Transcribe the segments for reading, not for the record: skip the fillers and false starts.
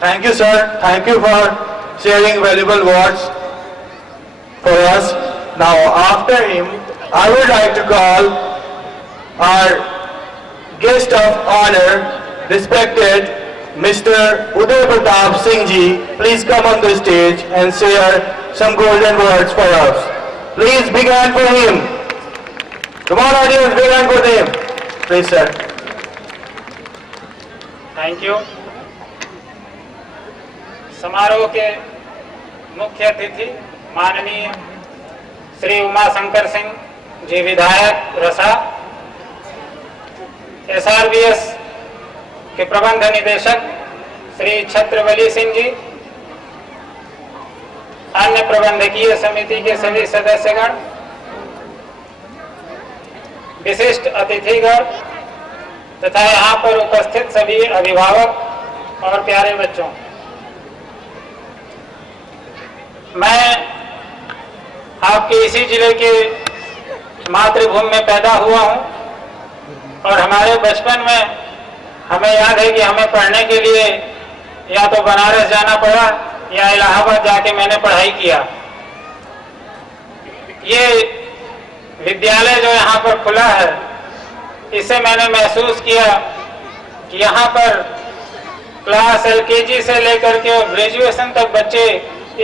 Thank you, sir. Thank you for sharing valuable words for us. Now, after him, I would like to call our guest of honor, respected Mr. Uday Pratap Singh ji. Please come on the stage and share some golden words for us. Please big hand for him. Come on, audience, big hand for him. Please, sir. Thank you. समारोह के मुख्य अतिथि माननीय श्री उमाशंकर सिंह जी विधायक रसा, SRBS के प्रबंध निदेशक श्री छत्रवली सिंह जी, अन्य प्रबंधकीय समिति के सभी सदस्यगण, विशिष्ट अतिथिगण तथा यहाँ पर उपस्थित सभी अभिभावक और प्यारे बच्चों, मैं आपके इसी जिले के मातृभूमि में पैदा हुआ हूँ और हमारे बचपन में हमें याद है कि हमें पढ़ने के लिए या तो बनारस जाना पड़ा या इलाहाबाद जाके मैंने पढ़ाई किया। ये विद्यालय जो यहाँ पर खुला है, इससे मैंने महसूस किया कि यहाँ पर क्लास LKG से लेकर के ग्रेजुएशन तक बच्चे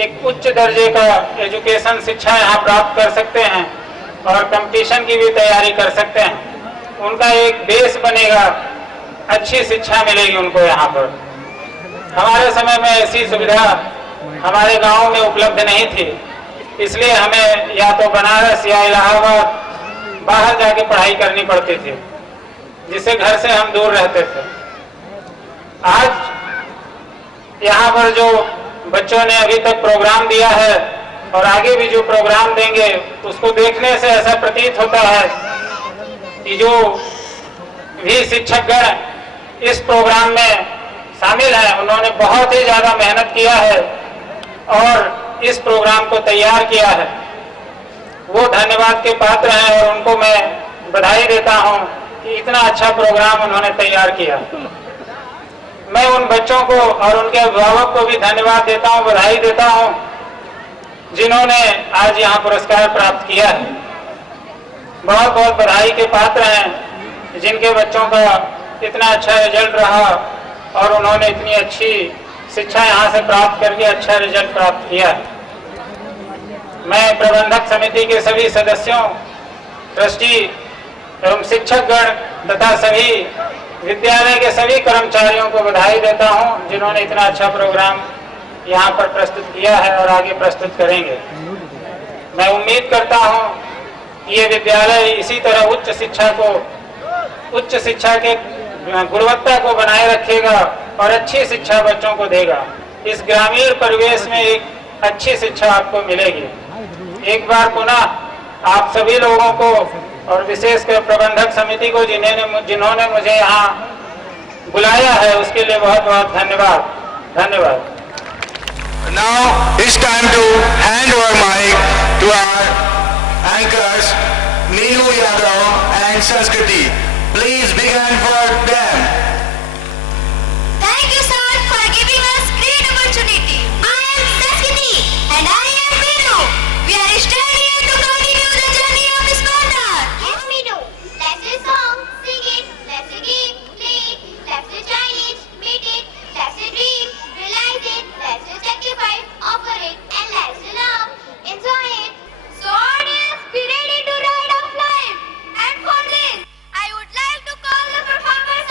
एक उच्च दर्जे का एजुकेशन शिक्षा यहाँ प्राप्त कर सकते हैं और कंपटीशन की भी तैयारी कर सकते हैं। उनका एक बेस बनेगा, अच्छी शिक्षा मिलेगी उनको यहाँ पर। हमारे समय में ऐसी सुविधा हमारे गांव में उपलब्ध नहीं थी, इसलिए हमें या तो बनारस या इलाहाबाद बाहर जाके पढ़ाई करनी पड़ती थी, जिससे घर से हम दूर रहते थे। आज यहाँ पर जो बच्चों ने अभी तक प्रोग्राम दिया है और आगे भी जो प्रोग्राम देंगे, उसको देखने से ऐसा प्रतीत होता है कि जो भी शिक्षकगण इस प्रोग्राम में शामिल हैं, उन्होंने बहुत ही ज्यादा मेहनत किया है और इस प्रोग्राम को तैयार किया है। वो धन्यवाद के पात्र हैं और उनको मैं बधाई देता हूं कि इतना अच्छा प्रोग्राम उन्होंने तैयार किया। मैं उन बच्चों को और उनके अभिभावक को भी धन्यवाद देता हूं, बधाई देता हूं, जिन्होंने आज यहाँ पुरस्कार प्राप्त किया है। बहुत बहुत बधाई के पात्र हैं जिनके बच्चों का इतना अच्छा रिजल्ट रहा और उन्होंने इतनी अच्छी शिक्षा यहाँ से प्राप्त करके अच्छा रिजल्ट प्राप्त किया। मैं प्रबंधक समिति के सभी सदस्यों, ट्रस्टी एवं शिक्षकगण तथा सभी विद्यालय के सभी कर्मचारियों को बधाई देता हूं, जिन्होंने इतना अच्छा प्रोग्राम यहाँ पर प्रस्तुत किया है और आगे प्रस्तुत करेंगे। मैं उम्मीद करता हूं कि ये विद्यालय इसी तरह उच्च शिक्षा के गुणवत्ता को बनाए रखेगा और अच्छी शिक्षा बच्चों को देगा। इस ग्रामीण परिवेश में एक अच्छी शिक्षा आपको मिलेगी। एक बार पुनः आप सभी लोगों को और विशेषकर प्रबंधक समिति को जिन्होंने मुझे यहाँ बुलाया है, उसके लिए बहुत बहुत धन्यवाद। धन्यवाद। Now it's time to hand over mic to our anchors Neelu Yadav and Sanskriti. Please big hand for them. Thank you, sir, for giving us great opportunity. I am Sanskriti and I am Neelu. We are standing here to continue the journey of this partner. Yes, Neelu. Let's do song, sing it, let's do game, play it, let's do challenge, meet it, let's do dream, realize it, let's do sacrifice, offer it, and let's do love, enjoy it. So audience, be ready to ride off life. And for this, I would like to call the performers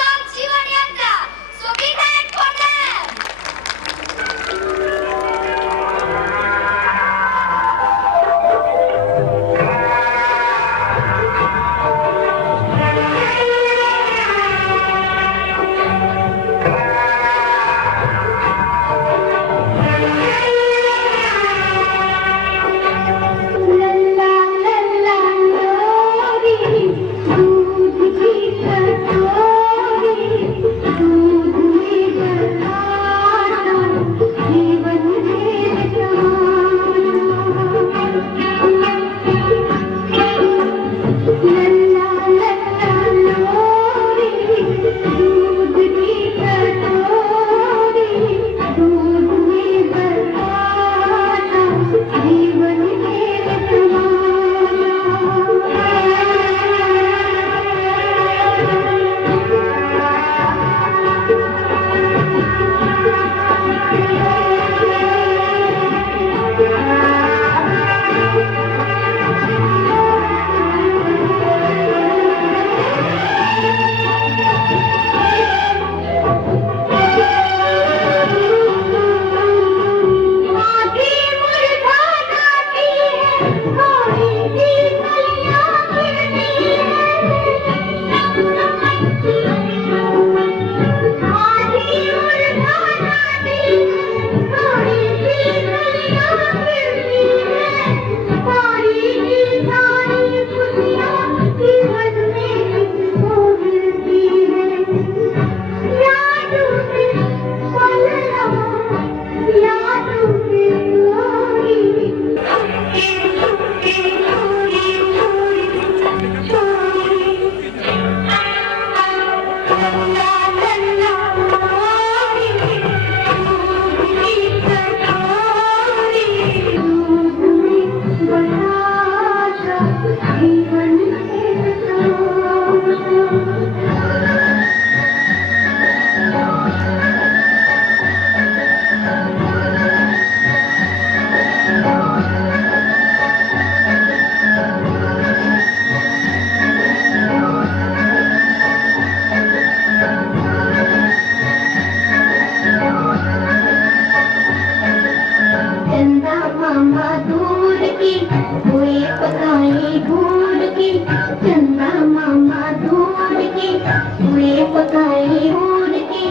पकाए भून के,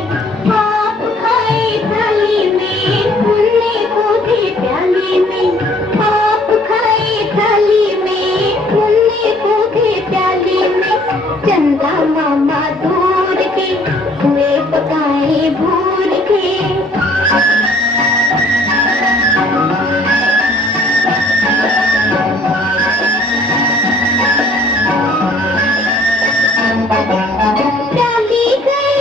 आप खाए थाली में, उन्ने कूदे प्याली में, आप खाए थाली में, उन्ने कूदे प्याली में, चंदा मामा दूर के, हुए पकाए भून के। प्याली गई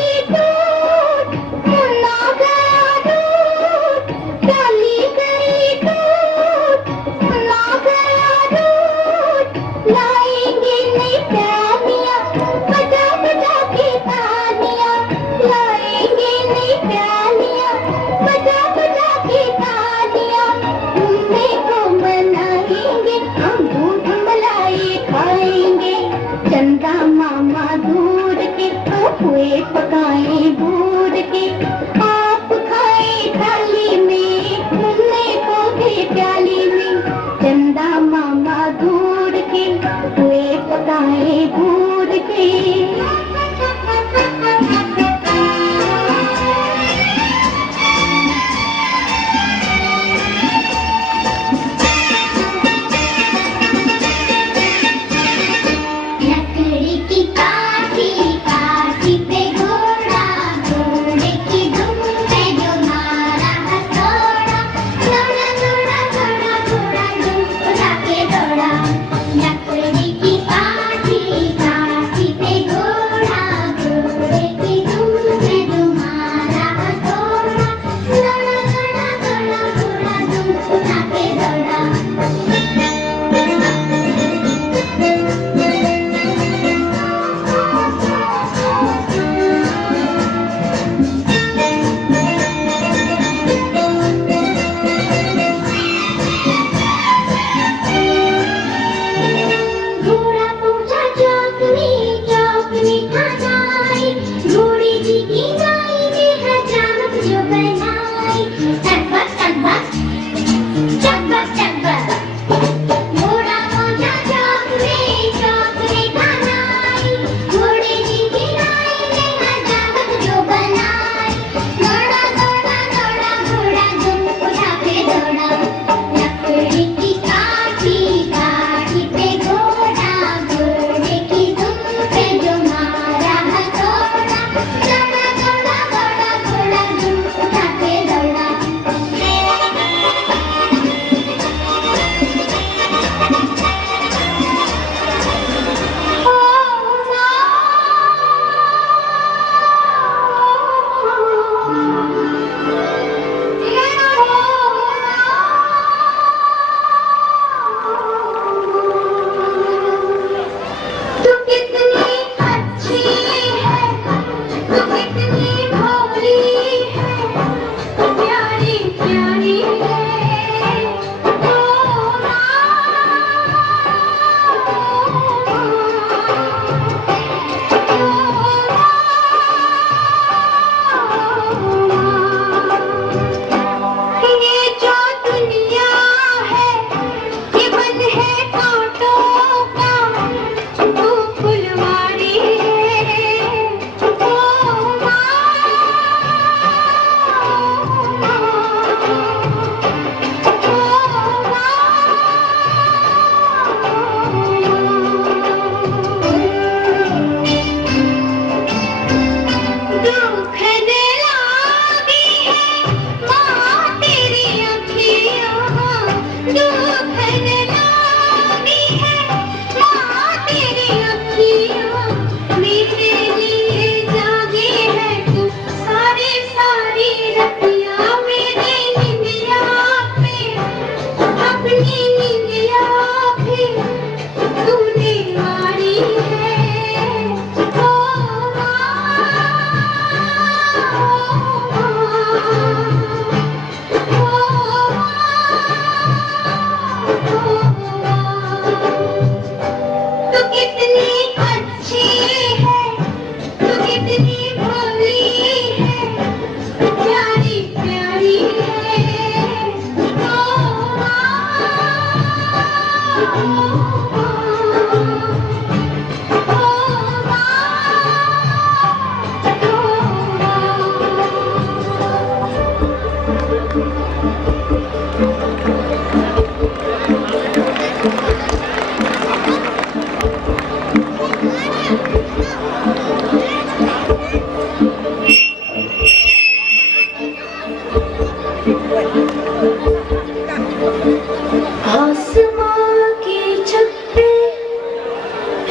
आसमां के छत पे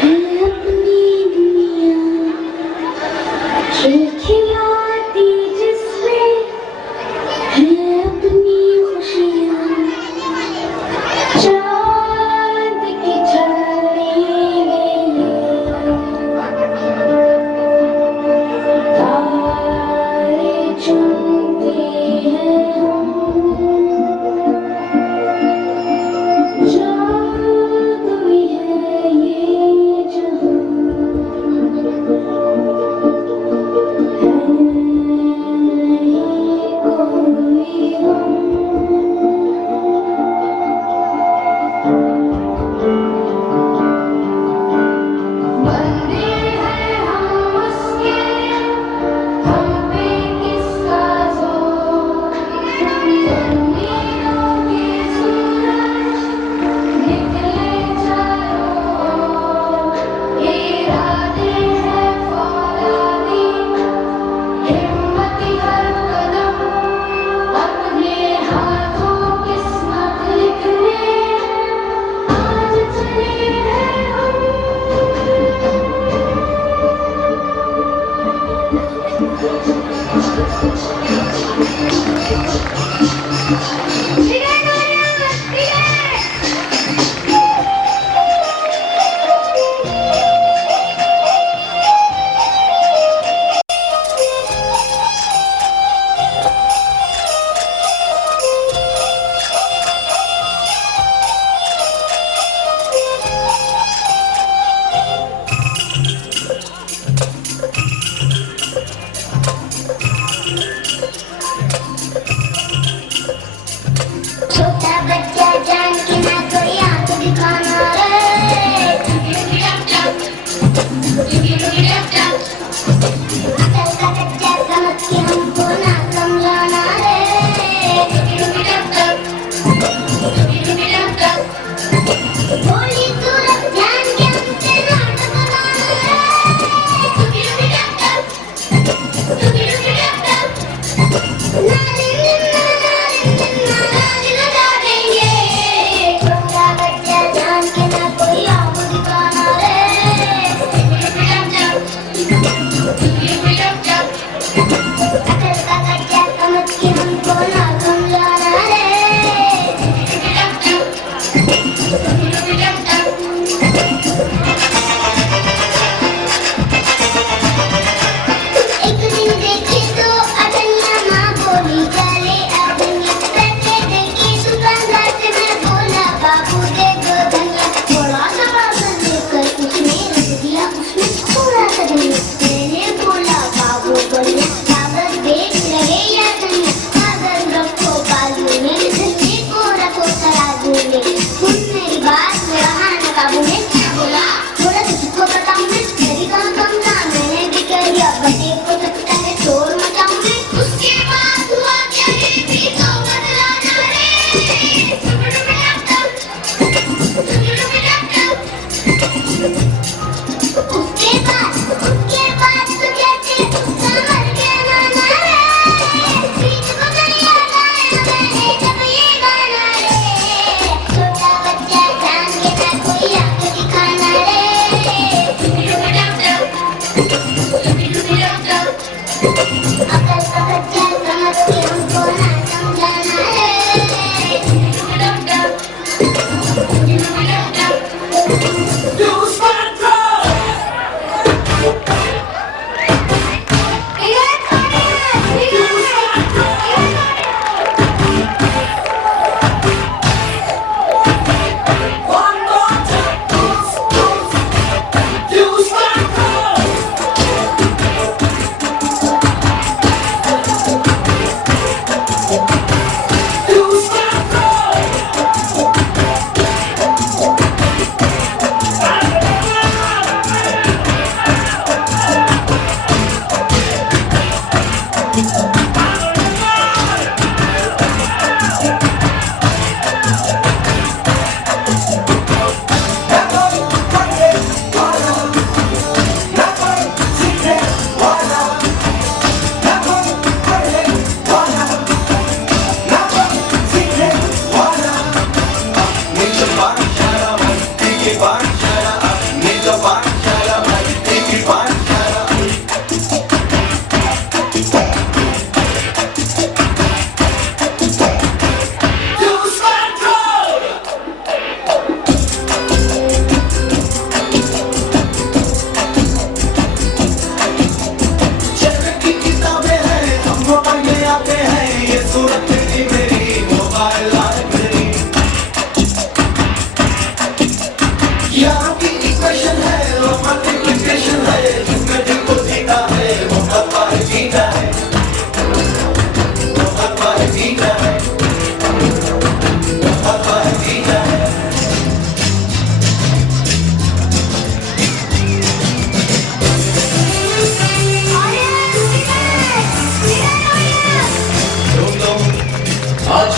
है अपनी दुनिया, खिलखिलाती जिसमें है अपनी खुशियाँ, चाँद की छलनी तारे चुनते हैं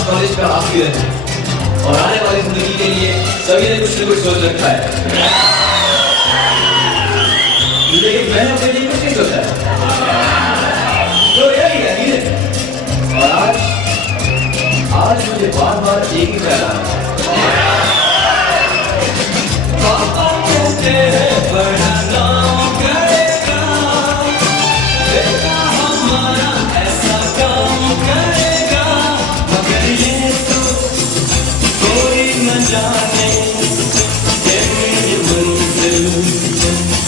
कॉलेज का आखिरी दिन है और आने वाली जिंदगी के लिए सभी ने कुछ न कुछ सोच रखा है, लेकिन मैंने अपने लिए कुछ नहीं सोचा है, तो यही है हीरे। और आज मुझे बार बार एक ही कहना है, पापा कहते हैं बड़ा नाम करेगा, बेटा हमारा ऐसा काम करेगा, मगर ये तो कोई न जाने ये मेरी मंजिल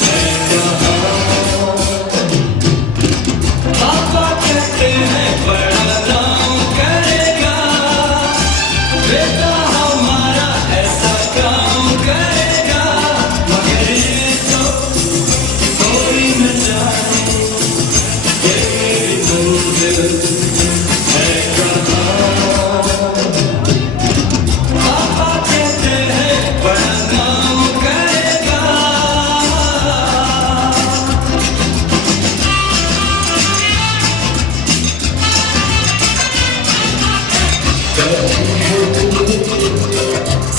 है कहाँ। पापा कहते हैं बड़ा नाम करेगा, बेटा हमारा ऐसा काम करेगा, मगर ये तो कोई न जाने ये मेरी मंजिल है कहाँ। पापा कहते हैं बड़ा नाम करेगा।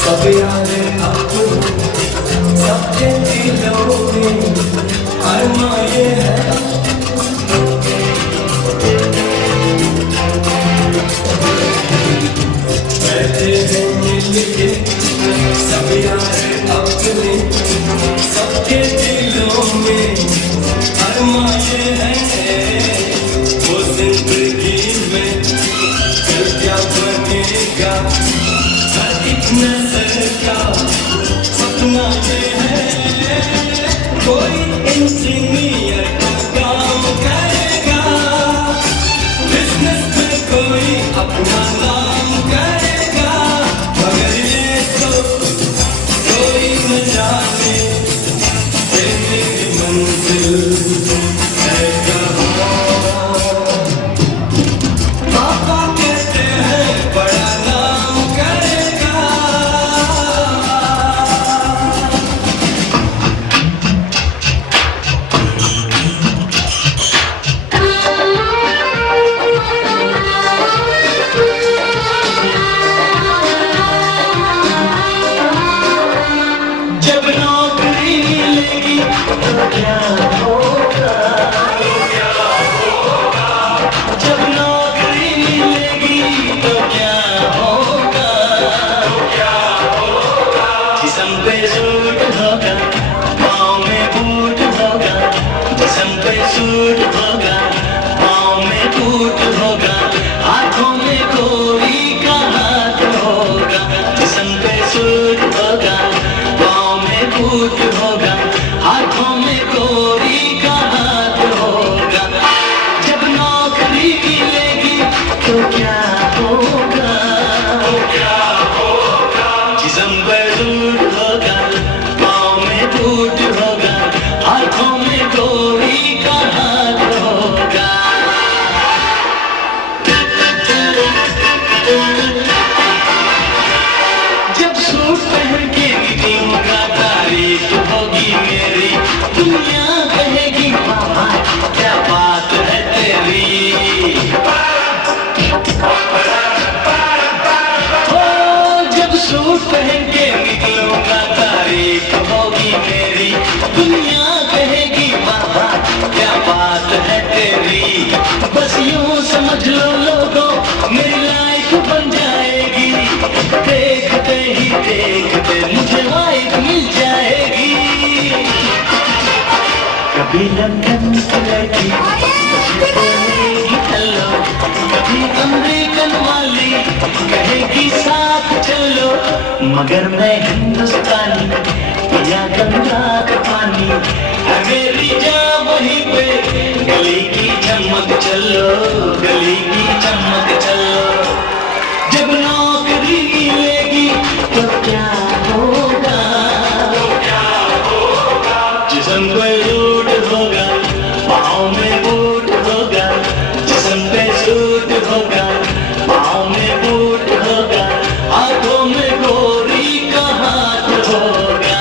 सब यादें आपको सबके दिलों में अरमाए हैं, बैठे हैं मिलके सब यादें अपने सबके दिलों में अरमाए हैं। वो जिंदगी में कल क्या बनेगा हर एक नजर का सपना ये है, कोई इंजीनियर का काम करेगा, बिजनेस में कोई अपना नाम करेगा, मगर ये तो कोई न जाने ये मेरी मंजिल है कहाँ। पापा कहते हैं बड़ा नाम करेगा। जब नौकरी मिलेगी तो क्या होगा, जब नौकरी मिलेगी तो क्या होगा, जिस्म पे सूट होगा पाँव में बूट होगा, जिस्म पे सूट होगा पाँव में बूट होगा, हाथों में कोरी का हाथ होगा, जिस्म पे सूट होगा पाँव में बूट होगा, हाथों में कोरी का हाथ होगा, जब नौकरी मिलेगी तो क्या होगा, जिस्म पे सूट होगा पाँव में बूट होगा, हाथों में कोरी का हाथ होगा। जब सूट पहन के निकलूंगा तारीफ होगी मेरी, दुनिया कहेगी बाबा क्या बात है तेरी। ओ जब सूट पहन के निकलूंगा तारीफ होगी मेरी, दुनिया कहेगी बाबा क्या बात है तेरी। बस यूं समझ लो लोगों मेरी लाइफ बन जाएगी, देखते ही देखते मुझे वाइफ मिल जाएगी। कभी लंदन की लड़की बोलेगी हेलो, कभी अमेरिकन वाली कहेगी साथ चलो, मगर मैं हिंदुस्तानी या गंगा का पानी है मेरी जान वहीं पे, गली की चमक चलो, गली की चमक चलो। जब नौकरी मिलेगी तो क्या होगा, जिस्म पे सूट होगा पाँव में बूट होगा, जिस्म पे सूट होगा पाँव में बूट होगा, हाथों में गोरी का हाथ होगा।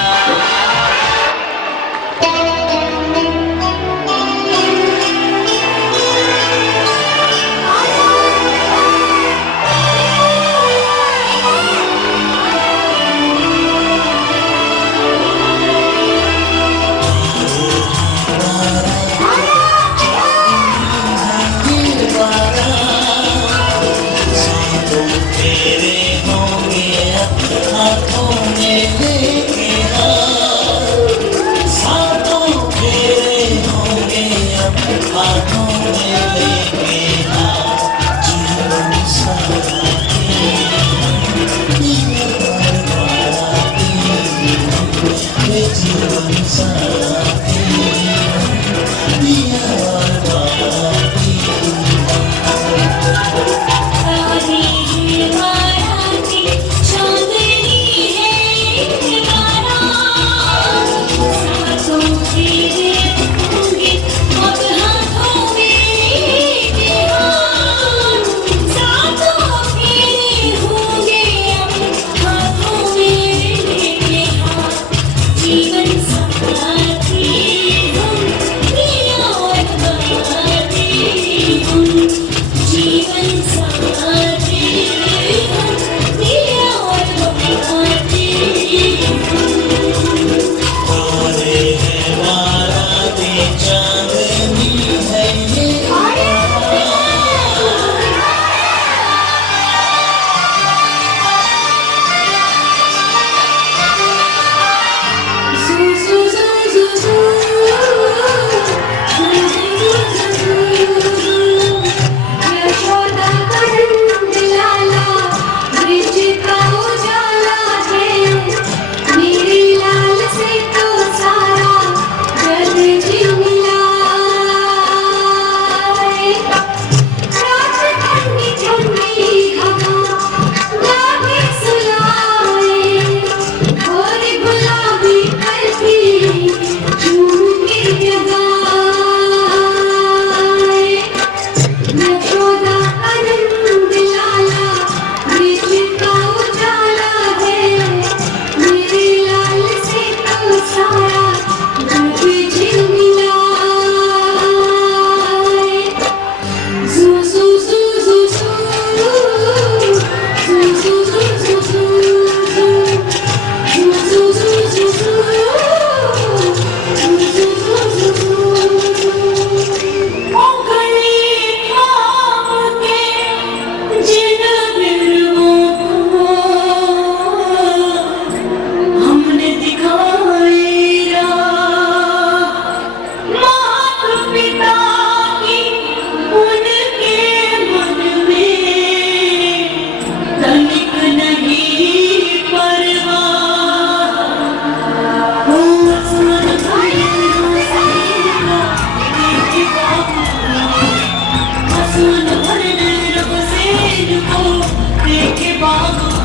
देखे बाबा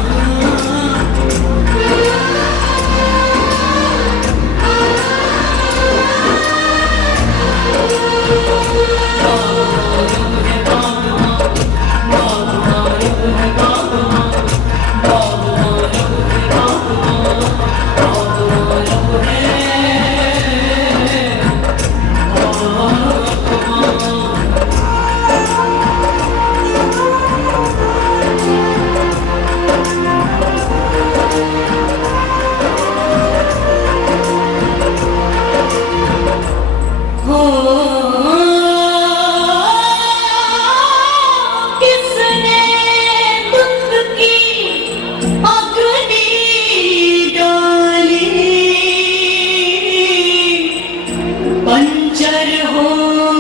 पंचर हो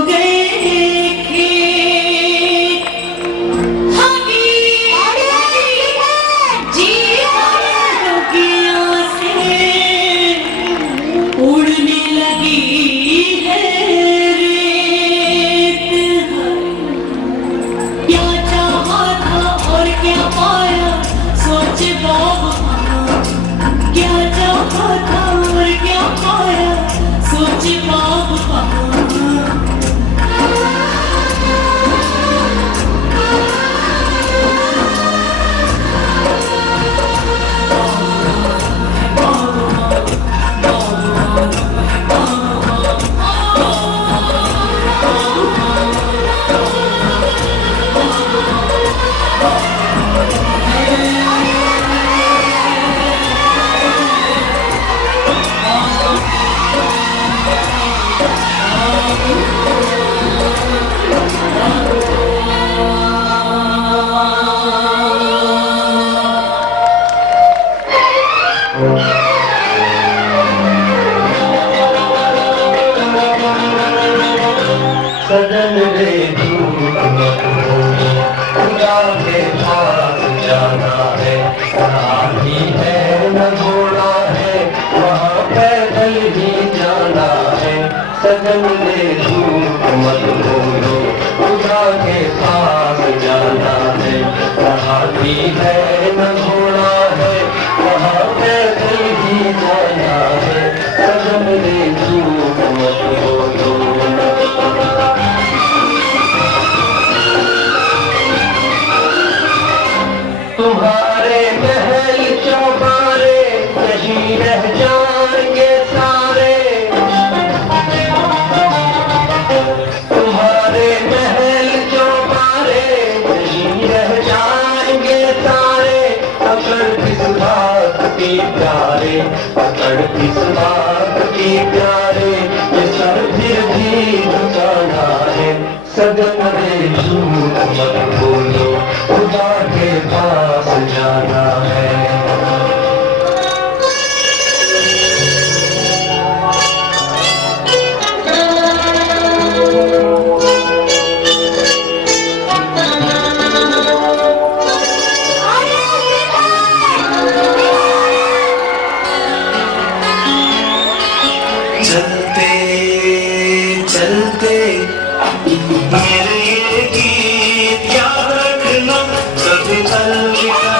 गए खेत जीवनों से उड़ने लगी है रेत क्या चाहा था और क्या पाया सोच बाबा क्या चाहा था और क्या पाया सोच बाबा सजन रे झूठ मत बोलो खुदा के पास जाना है राही है न घोड़ा है वहाँ पैदल ही जाना है सजन रे झूठ मत बोलो खुदा के पास जाना है राही है न घोड़ा है वहाँ पैदल ही जाना है सजन रे झूठ मत बोलो तुम्हारे महल चौबारे यहीं रह जाएंगे सारे तुम्हारे महल चौबारे यहीं रह जाएंगे सारे अगर किस बात की प्यारे अगर किस बात की प्यारे ये सर फिर भी झुकाना है सजन रे झूठ मत बोलो खुदा के पास जाना है चलते चलते मेरे ये गीत याद रखना सभी अलविदा